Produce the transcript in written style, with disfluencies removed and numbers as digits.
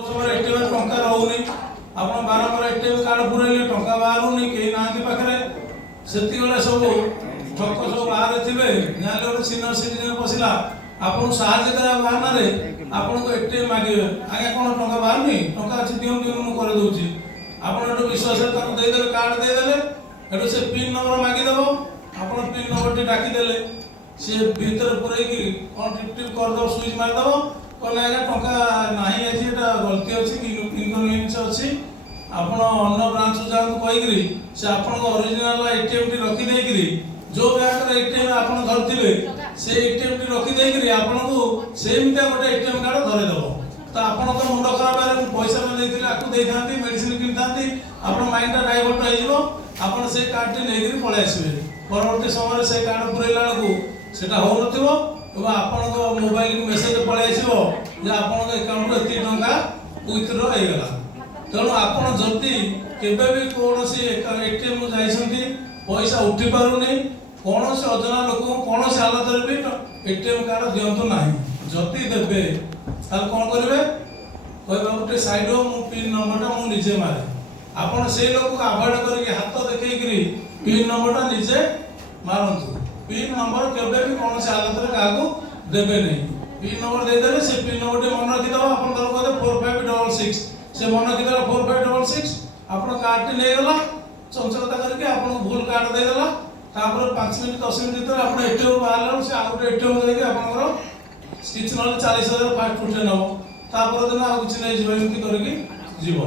ATM टंका रहउनी आपण बारंबार एटीएम कार्ड पुरैले टंका बाहरुनी केही नांती पाखरे सेति गले सब ठक सब बाहर थिबे जाले ओटे सीनियर सिटीजन पसिला आपण सहायता करा बहाना रे आपण को एटीएम मागिबे आगे कोन टंका बाहरनी टंका अछि दियम दियम मु करे दोछि आपण एटो विश्वास रे ताको देइ देले कार्ड देइ देले एटो से पिन नंबर मागि देबो आपण पिन नंबर टी डाकी देले से भीतर पुरै की कोन टिप कर दो स्विच मार दबो कहले आगे टंका नाही अछि एटा गलती अछि कि इनकन्वीनियंस अछि आपण अन्य ब्रांच जाऊ कहिकरी से आपण ओरिजिनल एटीएम टी रखी देइकरी जो बैंक रे एटीएम आपण धरथिबे से एटीएम टी रखी देइकरी आपण को सेमटा गोटे एटीएम कार्ड धरे दबो तो आपण तो मुंड खराब रे पैसा न देथिले आकु देथांती मेडिसिन किनथांती आपण माइंड टा डाइवर्ट होई जिवो आपण से कार्ड टी लेकरी पळे आसीबे परवर्ती समय से कार्ड पुरेला को सेटा हो नथिबो एबा आपण को मोबाइल को मेसेज पळे आसीबो जे आपण को अकाउंट रे एती टंका विथड्रॉ हे गेला तेणु आपण जति केबे भी कोनोसी एटीएम जाइसंती पैसा उठी पारुनी कोनोसी अजना लोक कोनोसी हालत रे भी एटीएम कार्ड दियंतु नाही जति देबे ताल कोन करिवे कहबा उठे साइड मु पिन नंबर टा मु निजे मारे आपण से लोक को अवॉइड करके हाथ देखै करी पिन नंबर टा निजे मारंतु पिन नंबर केबे भी कोनोसी हालत रे कागो देबे नहीं पिन नंबर दे देले से पिन नंबर टे मन रखि दबा आपण दर कहते 4566 से मन रखि दला 4566 आपण कार्ड टे ले गला चंचलता करके आपण भूल कार्ड दे देला तापर 5 मिनिट 10 मिनिट भीतर आपण एटीएम बाहरला से आउट एटीएम जाके आपनकर किछ न 40000 फास्ट उठे नबो तापर दिन आ किछ नै जीव एमती करके जीव